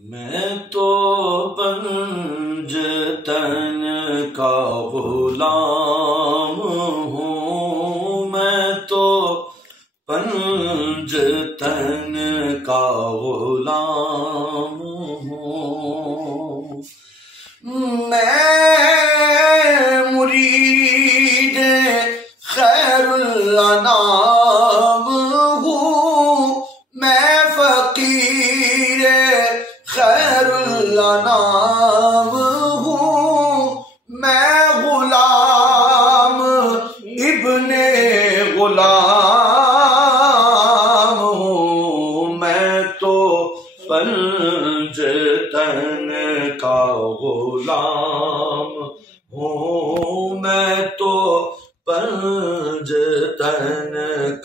मैं तो पंजतन का गुलाम हूँ, मैं तो पंजतन का गुलाम हूँ। मैं मुरीद खैरुल अनाम हूँ, मैं फकीर खैरुल अनाम हूँ, मैं गुलाम इब्ने गुलाम हूँ। मैं तो पंजतन का गुलाम हूँ, मैं तो पंजतन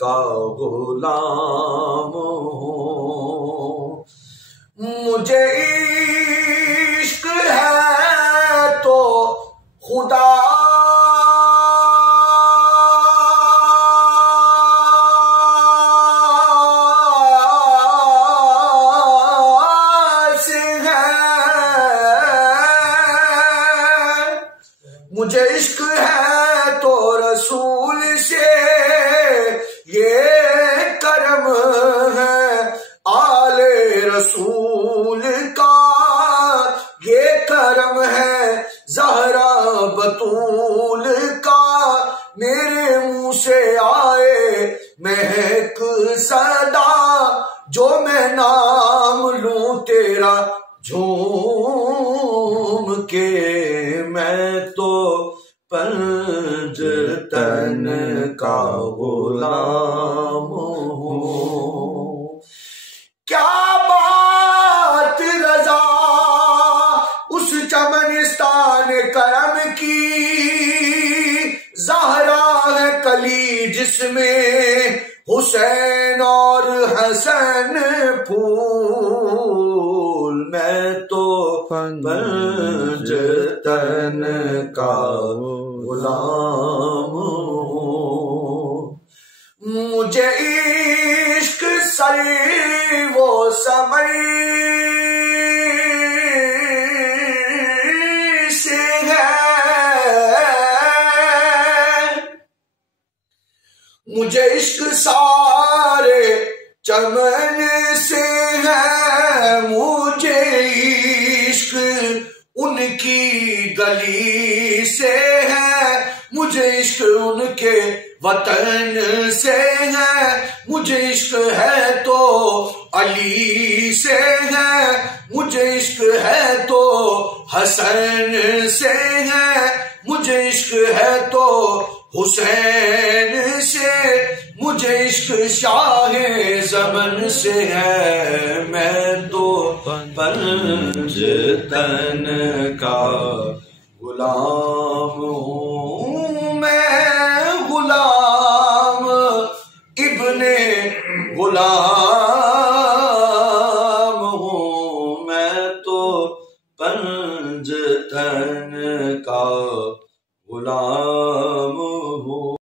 का गुलाम हूँ। मुझे इश्क है तो खुदा से है, मुझे इश्क है तो रसूल से ये करम है, आले रसूल का ये करम है, ज़हरा बतूल का मेरे मुंह से आए महक सदा, जो मैं नाम लूं तेरा झूम के। मैं तो पंजतन का गुलाम हूँ। क्या बात रज़ा उस चमनिस्तान करम की, ज़हरा है कली जिसमें हुसैन और हसन फूल। मैं तो पंजतन का गुलाम हूँ। मुझे इश्क सरी वो समय से है, मुझे इश्क सारे चमन से है, मुझे इश्क उनकी गली से है, मुझे इश्क उनके वतन से है, मुझे इश्क है तो अली से है, मुझे इश्क है तो हसन से है, मुझे इश्क है तो हुसैन से, मुझे इश्क शाहे ज़मन से है। मैं तो पंजतन का गुलाम हूँ, मैं गुलाम इब्ने गुलाम